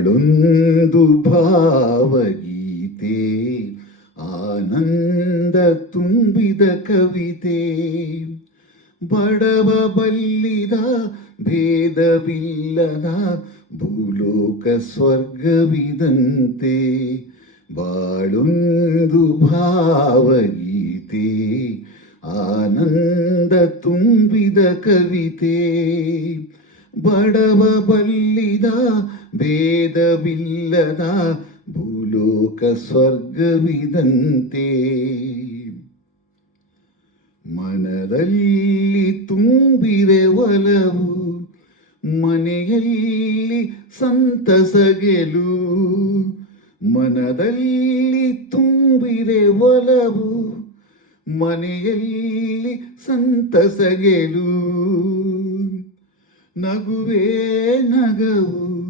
ಬಾಳೊಂದು ಭಾವಗೀತೆ, ಆನಂದ ತುಂಬಿದ ಕವಿತೆ. ಬಡವ ಬಲ್ಲಿದ ಭೇದವಿಲ್ಲದ ಭೂಲೋಕ ಸ್ವರ್ಗವಿದಂತೆ. ಬಾಳೊಂದು ಭಾವಗೀತೆ, ಆನಂದ ತುಂಬಿದ ಕವಿತೆ. ಬಡವ ಬಲ್ಲಿದ ಭೇದವಿಲ್ಲದ ಭೂಲೋಕ ಸ್ವರ್ಗವಿದಂತೆ. ಮನದಲ್ಲಿ ತುಂಬಿರೆ ಒಲವು, ಮನೆಯಲ್ಲಿ ಸಂತಸ ಗೆಲು. ಮನದಲ್ಲಿ ತುಂಬಿರೆ ಒಲವು, ಮನೆಯಲ್ಲಿ ಸಂತಸ ಗೆಲು. ನಗುವೇ ನಗವು,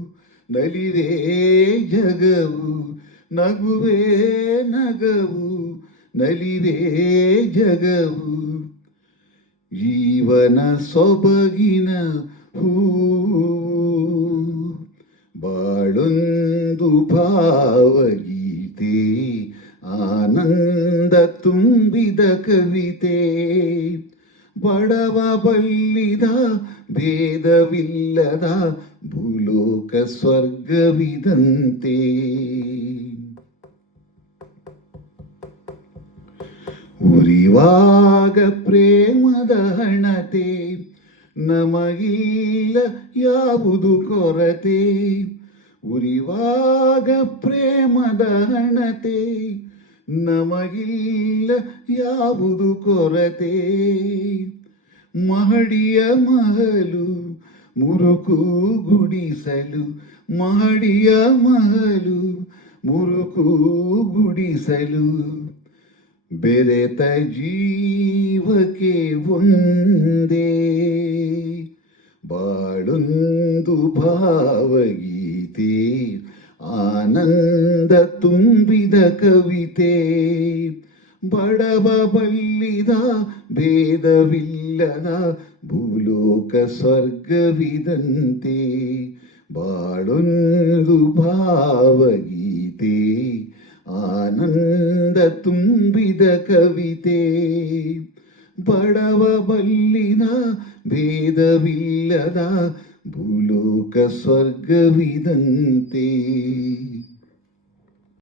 ನಲಿವೇ ಜಗವು. ನಗುವೇ ನಗವು, ನಲಿವೇ ಜಗವು. ಜೀವನ ಸೊಬಗಿನ ಹೂವು, ಬಾಳೊಂದು ಭಾವಗೀತೆ, ಆನಂದ ತುಂಬಿದ ಕವಿತೆ. ಬಡವ ಬಲ್ಲಿದ ಭೇದವಿಲ್ಲದ ಭೂಲೋಕ ಸ್ವರ್ಗವಿದಂತೆ. ಉರಿವಾಗ ಪ್ರೇಮದ ಹಣತೆ, ನಮಗಿಲ್ಲ ಯಾವುದು ಕೊರತೆ. ಉರಿವಾಗ ಪ್ರೇಮದ ಹಣತೆ, ನಮಗಿಲ್ಲ ಯಾವುದು ಕೊರತೆ. ಮಹಡಿಯ ಮಹಲು ಮುರುಕು ಗುಡಿಸಲು, ಮಹಡಿಯ ಮಹಲು ಮುರುಕು ಗುಡಿಸಲು. ಬೆರೆತ ಜೀವಕ್ಕೆ ಒಂದೇ, ಬಾಳೊಂದು ಭಾವಗೀತೆ, ಆನಂದ ತುಂಬಿದ ಕವಿತೆ. ಬಡವ ಬಲ್ಲಿದ ಭೇದವಿಲ್ಲದ ಭೂಲೋಕ ಸ್ವರ್ಗವಿದಂತೆ. ಬಾಳೊಂದು ಭಾವಗೀತೆ, ಆನಂದ ತುಂಬಿದ ಕವಿತೆ. ಬಡವ ಬಲ್ಲಿದ ಭೇದವಿಲ್ಲದ ಭೂಲೋಕ ಸ್ವರ್ಗವಿದಂತೆ.